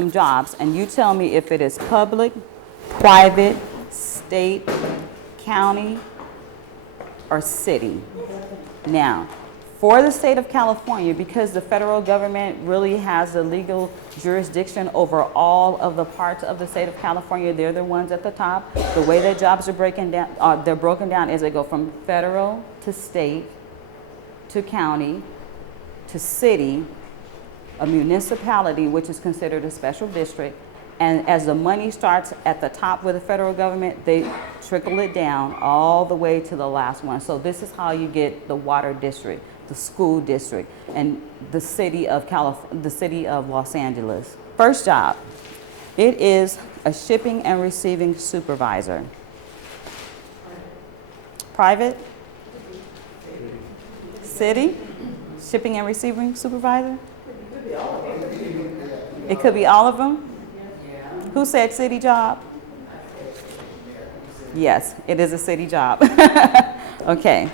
some jobs, and you tell me if it is public, private, state, county, or city. Now, for the state of California, because the federal government really has the legal jurisdiction over all of the parts of the state of California, they're the ones at the top. The way that jobs are broken down is they go from federal to state to county to city, a municipality, which is considered a special district. And as the money starts at the top with the federal government, they trickle it down all the way to the last one. So this is how you get the water district, the school district, and the city of Los Angeles. First job, it is a shipping and receiving supervisor. Private? City? Shipping and receiving supervisor? It could be all of them? Who said city job? Yes, it is a city job. Okay.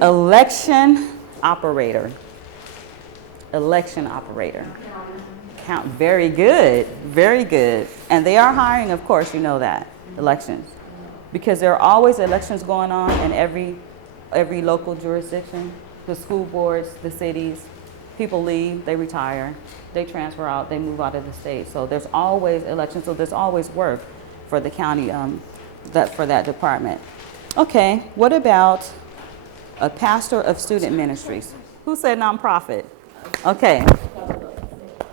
Election operator. Election operator. Count. Very good. Very good. And they are hiring, of course, you know that. Elections. Because there are always elections going on in every local jurisdiction. The school boards, the cities. People leave, they retire, they transfer out, they move out of the state. So there's always elections, so there's always work for the county, for that department. Okay, what about a pastor of student ministries? Who said nonprofit? Okay,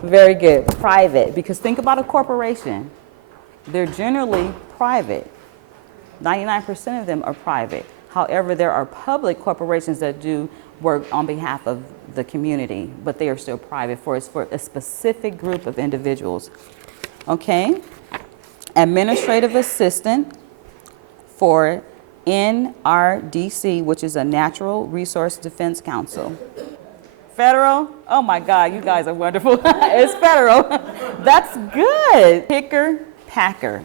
very good. Private, because think about a corporation. They're generally private. 99% of them are private. However, there are public corporations that do work on behalf of the community, but they are still private. It's for a specific group of individuals. Okay. Administrative assistant for NRDC, which is a Natural Resource Defense Council. Federal? Oh my God, you guys are wonderful. It's federal. That's good. Picker, packer.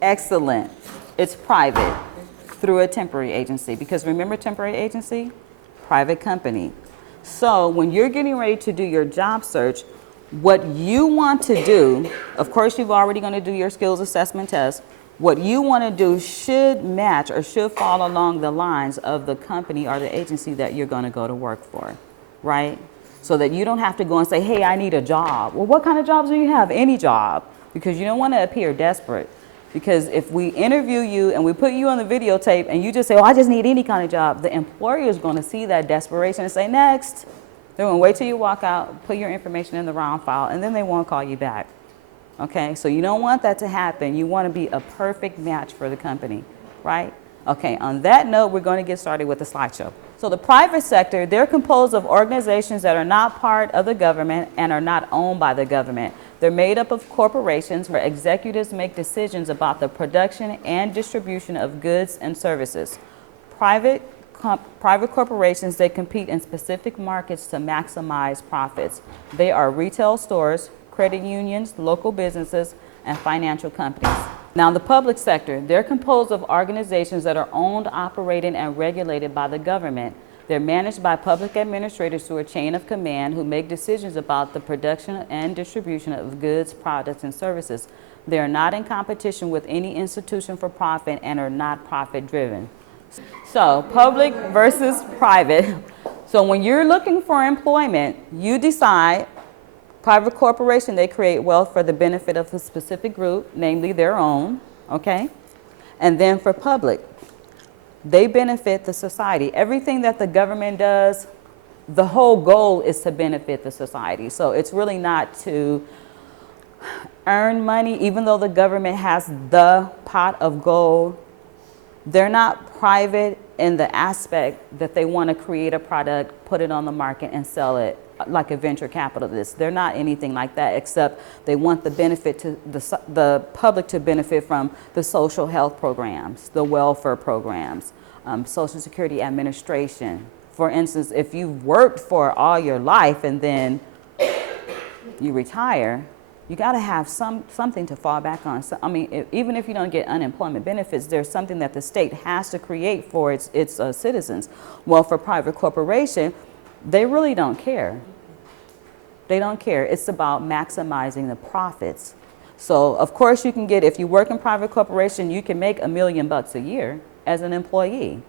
Excellent. It's private through a temporary agency, because remember temporary agency? Private company. So when you're getting ready to do your job search, what you want to do, of course you're already going to do your skills assessment test. What you want to do should match or should fall along the lines of the company or the agency that you're going to go to work for, right? So that you don't have to go and say, hey, I need a job. Well, what kind of jobs do you have? Any job, because you don't want to appear desperate. Because if we interview you and we put you on the videotape and you just say, oh, I just need any kind of job, the employer is going to see that desperation and say, next. They're going to wait till you walk out, put your information in the wrong file, and then they won't call you back. Okay, so you don't want that to happen. You want to be a perfect match for the company, right? Okay, on that note, we're going to get started with the slideshow. So the private sector, they're composed of organizations that are not part of the government and are not owned by the government. They're made up of corporations where executives make decisions about the production and distribution of goods and services. Private corporations, they compete in specific markets to maximize profits. They are retail stores, credit unions, local businesses, and financial companies. Now, the public sector, they're composed of organizations that are owned, operated, and regulated by the government. They're managed by public administrators through a chain of command who make decisions about the production and distribution of goods, products, and services. They are not in competition with any institution for profit and are not profit-driven. So, public versus private. So when you're looking for employment, you decide. Private corporation, they create wealth for the benefit of a specific group, namely their own, okay? And then for public, they benefit the society. Everything that the government does, the whole goal is to benefit the society. So it's really not to earn money, even though the government has the pot of gold. They're not private in the aspect that they want to create a product, put it on the market, and sell it like a venture capitalist. They're not anything like that, except they want the benefit to the public to benefit from the social health programs, the welfare programs, Social Security Administration. For instance, if you've worked for all your life and then you retire, you got to have something to fall back on. So, I mean, even if you don't get unemployment benefits, there's something that the state has to create for its citizens. Well, for private corporation, they really don't care. They don't care. It's about maximizing the profits. So of course you can get, if you work in private corporation, you can make $1 million a year as an employee.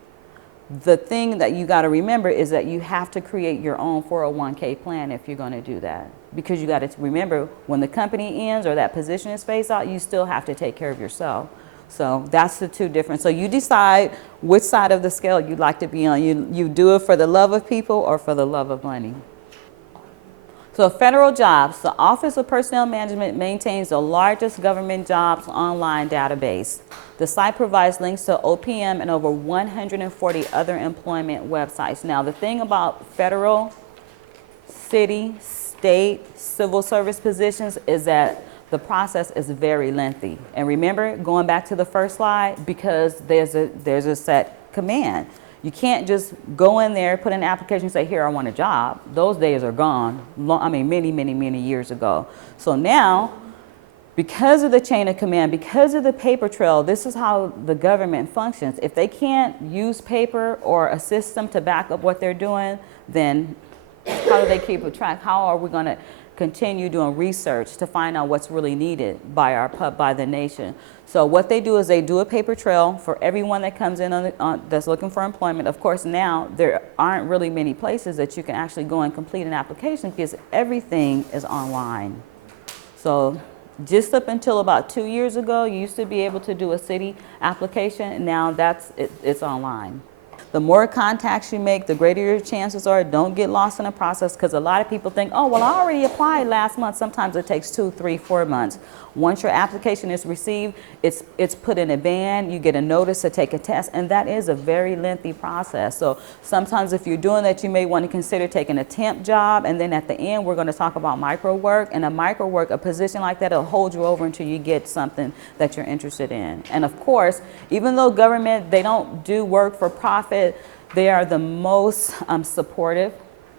The thing that you got to remember is that you have to create your own 401k plan if you're going to do that. Because you got to remember, when the company ends or that position is phased out, you still have to take care of yourself. So that's the two different. So you decide which side of the scale you'd like to be on. You do it for the love of people or for the love of money. So federal jobs, the Office of Personnel Management maintains the largest government jobs online database. The site provides links to OPM and over 140 other employment websites. Now, the thing about federal, city, state, civil service positions is that the process is very lengthy. And remember, going back to the first slide, because there's a set command. You can't just go in there, put in an application, and say, here, I want a job. Those days are gone, many years ago. So now, because of the chain of command, because of the paper trail, this is how the government functions. If they can't use paper or a system to back up what they're doing, then how do they keep a track? How are we going to continue doing research to find out what's really needed by the nation? So what they do is they do a paper trail for everyone that comes in that's looking for employment. Of course, now there aren't really many places that you can actually go and complete an application because everything is online. So just up until about 2 years ago, you used to be able to do a city application, and now it's online. The more contacts you make, the greater your chances are. Don't get lost in the process, because a lot of people think, oh, well, I already applied last month. Sometimes it takes 2, 3, 4 months. Once your application is received, it's put in a ban. You get a notice to take a test, and that is a very lengthy process. So sometimes if you're doing that, you may want to consider taking a temp job, and then at the end, we're going to talk about micro work. And a micro work, a position like that, will hold you over until you get something that you're interested in. And of course, even though government, they don't do work for profit, they are the most supportive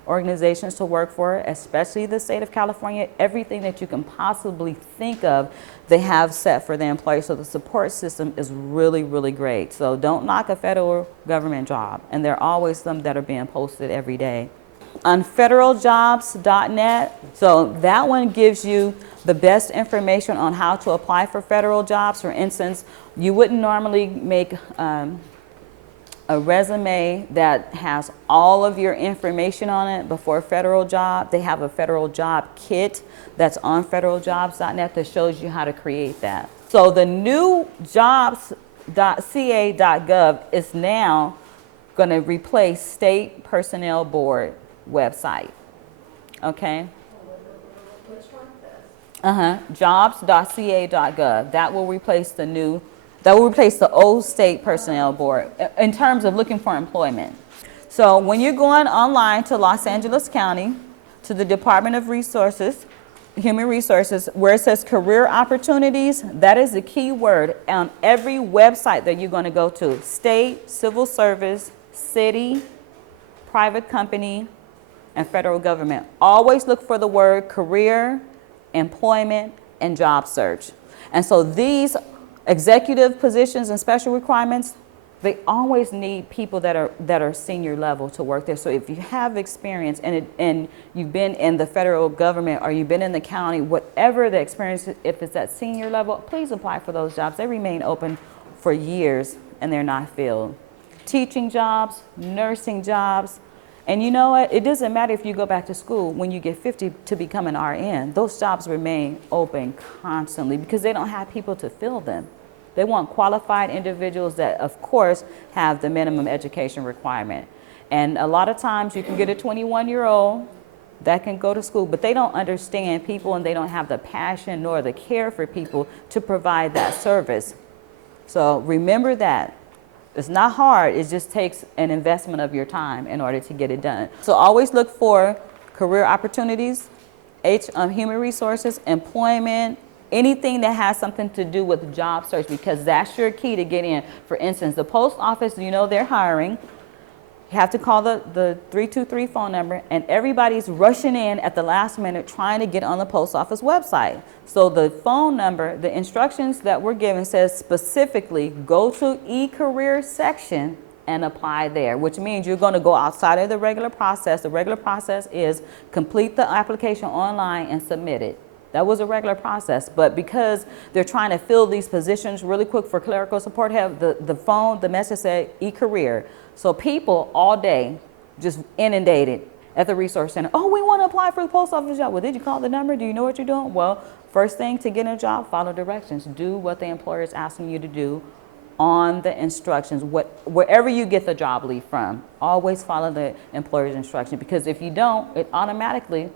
organizations to work for, especially the state of California. Everything that you can possibly think of, they have set for the employees. So the support system is really, really great. So don't knock a federal government job. And there are always some that are being posted every day. On federaljobs.net, so that one gives you the best information on how to apply for federal jobs. For instance, you wouldn't normally make a resume that has all of your information on it before a federal job. They have a federal job kit that's on federaljobs.net that shows you how to create that. So the new jobs.ca.gov is now going to replace State Personnel Board website. Okay? Which one? Jobs.ca.gov. That will replace the old State Personnel Board in terms of looking for employment. So when you're going online to Los Angeles County, to the Department of Human Resources, where it says career opportunities, that is the key word on every website that you're going to go to. State, civil service, city, private company, and federal government. Always look for the word career, employment, and job search. And so these executive positions and special requirements, they always need people that are senior level to work there. So if you have experience and you've been in the federal government or you've been in the county, whatever the experience, if it's at senior level, please apply for those jobs. They remain open for years and they're not filled. Teaching jobs, nursing jobs, and you know what? It doesn't matter if you go back to school when you get 50 to become an RN. Those jobs remain open constantly because they don't have people to fill them. They want qualified individuals that, of course, have the minimum education requirement. And a lot of times you can get a 21-year-old that can go to school, but they don't understand people and they don't have the passion nor the care for people to provide that service. So remember that. It's not hard, it just takes an investment of your time in order to get it done. So always look for career opportunities, human resources, employment, anything that has something to do with job search, because that's your key to get in. For instance, the post office, you know they're hiring. You have to call the 323 phone number, and everybody's rushing in at the last minute trying to get on the post office website. So the phone number, the instructions that we're given says specifically, go to e-career section and apply there, which means you're going to go outside of the regular process. The regular process is complete the application online and submit it. That was a regular process, but because they're trying to fill these positions really quick for clerical support, have the message said e-career. So people all day just inundated at the resource center. Oh, we want to apply for the post office job. Well, did you call the number? Do you know what you're doing? Well, first thing to get a job, follow directions. Do what the employer is asking you to do on the instructions. Wherever you get the job lead from, always follow the employer's instruction, because if you don't, it automatically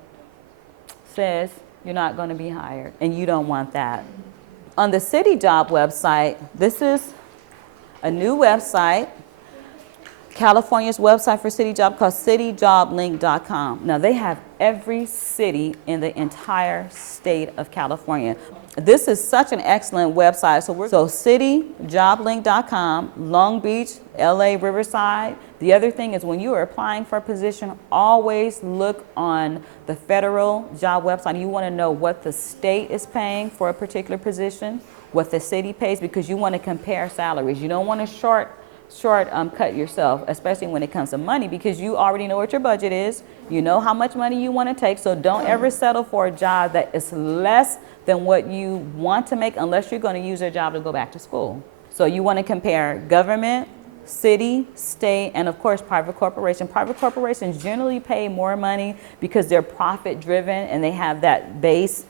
says you're not going to be hired, and you don't want that. On the City Job website, this is a new website, California's website for City Job, called cityjoblink.com. Now they have every city in the entire state of California. This is such an excellent website. So cityjoblink.com, Long Beach, LA, Riverside. The other thing is, when you are applying for a position, always look on the federal job website. You want to know what the state is paying for a particular position, what the city pays, because you want to compare salaries. You don't want to shortcut yourself, especially when it comes to money, because you already know what your budget is. You know how much money you want to take, so don't ever settle for a job that is less than what you want to make, unless you're going to use your job to go back to school. So you want to compare government, city, state, and of course private corporation. Private corporations generally pay more money because they're profit driven and they have that base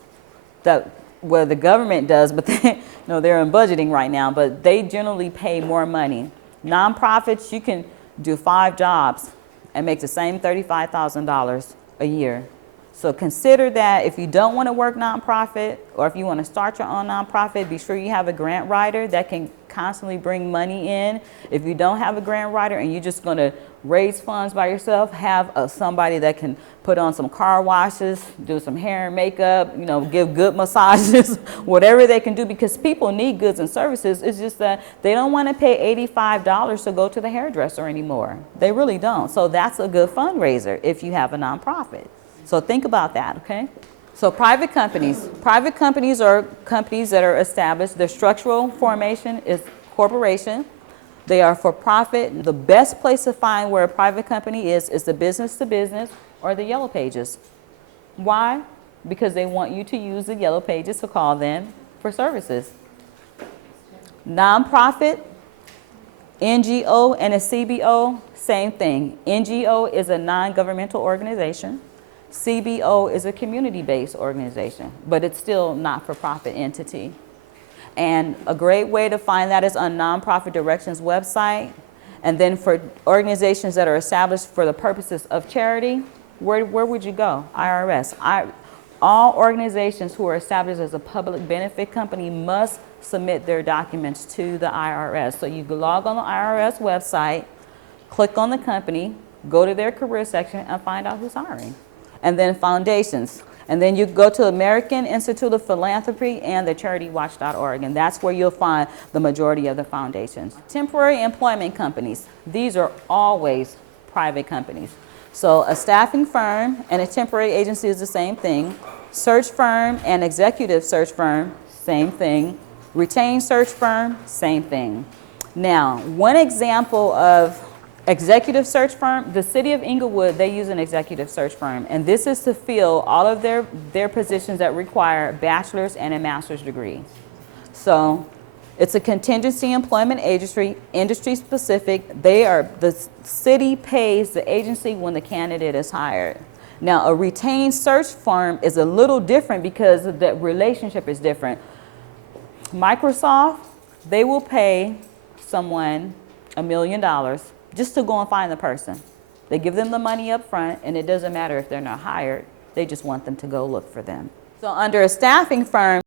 that, well, the government does, but they're in budgeting right now, but they generally pay more money. Nonprofits, you can do 5 jobs and make the same $35,000 a year. So consider that. If you don't want to work nonprofit, or if you want to start your own nonprofit, be sure you have a grant writer that can constantly bring money in. If you don't have a grant writer and you're just going to raise funds by yourself, have somebody that can put on some car washes, do some hair and makeup, give good massages, whatever they can do, because people need goods and services. It's just that they don't want to pay $85 to go to the hairdresser anymore. They really don't. So that's a good fundraiser if you have a nonprofit. So think about that, okay? So private companies. Private companies are companies that are established. Their structural formation is corporation. They are for profit. The best place to find where a private company is the business to business or the yellow pages. Why? Because they want you to use the yellow pages to call them for services. Nonprofit, NGO, and a CBO, same thing. NGO is a non-governmental organization. CBO is a community-based organization, but it's still not-for-profit entity. And a great way to find that is on Nonprofit Directions website. And then for organizations that are established for the purposes of charity, where would you go? IRS. All organizations who are established as a public benefit company must submit their documents to the IRS. So you log on the IRS website, click on the company, go to their career section, and find out who's hiring. And then foundations. And then you go to American Institute of Philanthropy and the CharityWatch.org, and that's where you'll find the majority of the foundations. Temporary employment companies. These are always private companies. So a staffing firm and a temporary agency is the same thing. Search firm and executive search firm, same thing. Retained search firm, same thing. Now, one example of executive search firm, the city of Inglewood, they use an executive search firm, and this is to fill all of their positions that require bachelor's and a master's degree. So it's a contingency employment agency, industry specific. The city pays the agency when the candidate is hired. Now, a retained search firm is a little different because the relationship is different. Microsoft, they will pay someone $1 million just to go and find the person. They give them the money up front, and it doesn't matter if they're not hired. They just want them to go look for them. So under a staffing firm,